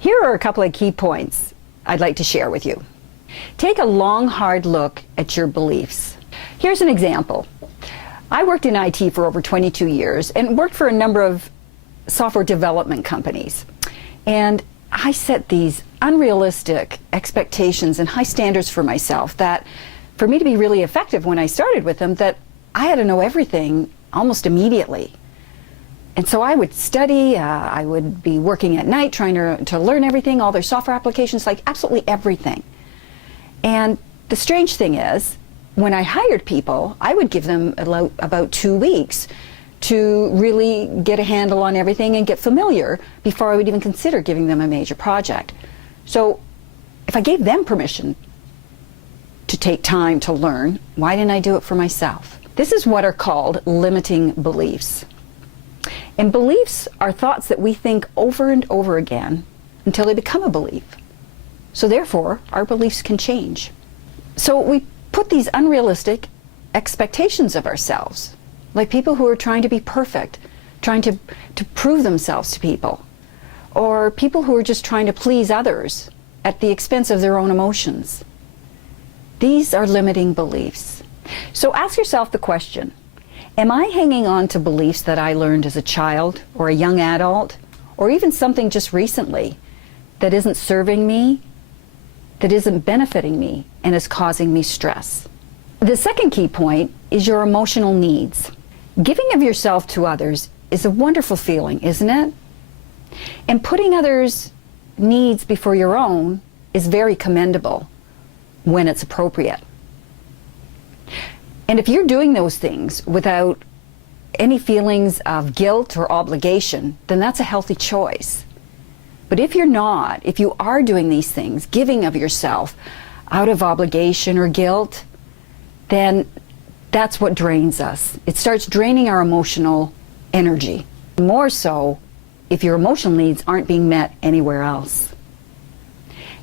Here are a couple of key points I'd like to share with you. Take a long, hard look at your beliefs. Here's an example. I worked in IT for over 22 years and worked for a number of software development companies. And I set these unrealistic expectations and high standards for myself that for me to be really effective when I started with them, that I had to know everything almost immediately. And so I would study, I would be working at night trying to learn everything, all their software applications, like absolutely everything. And the strange thing is, when I hired people, I would give them about 2 weeks to really get a handle on everything and get familiar before I would even consider giving them a major project. So if I gave them permission to take time to learn, why didn't I do it for myself? This is what are called limiting beliefs. And beliefs are thoughts that we think over and over again until they become a belief. So therefore, our beliefs can change. So we put these unrealistic expectations of ourselves, like people who are trying to be perfect, trying to prove themselves to people, or people who are just trying to please others at the expense of their own emotions. These are limiting beliefs. So ask yourself the question, am I hanging on to beliefs that I learned as a child or a young adult, or even something just recently that isn't serving me, that isn't benefiting me, and is causing me stress? The second key point is your emotional needs. Giving of yourself to others is a wonderful feeling, isn't it? And putting others' needs before your own is very commendable when it's appropriate. And if you're doing those things without any feelings of guilt or obligation, then that's a healthy choice. But if you're not, if you are doing these things, giving of yourself out of obligation or guilt, then that's what drains us. It starts draining our emotional energy. More so if your emotional needs aren't being met anywhere else.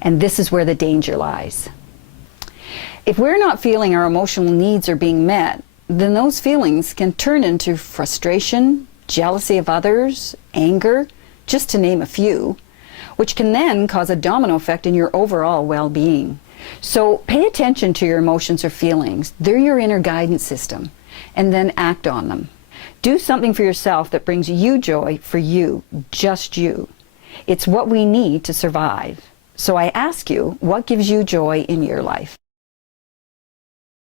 And this is where the danger lies. If we're not feeling our emotional needs are being met, then those feelings can turn into frustration, jealousy of others, anger, just to name a few, which can then cause a domino effect in your overall well-being. So pay attention to your emotions or feelings. They're your inner guidance system, and then act on them. Do something for yourself that brings you joy for you, just you. It's what we need to survive. So I ask you, what gives you joy in your life?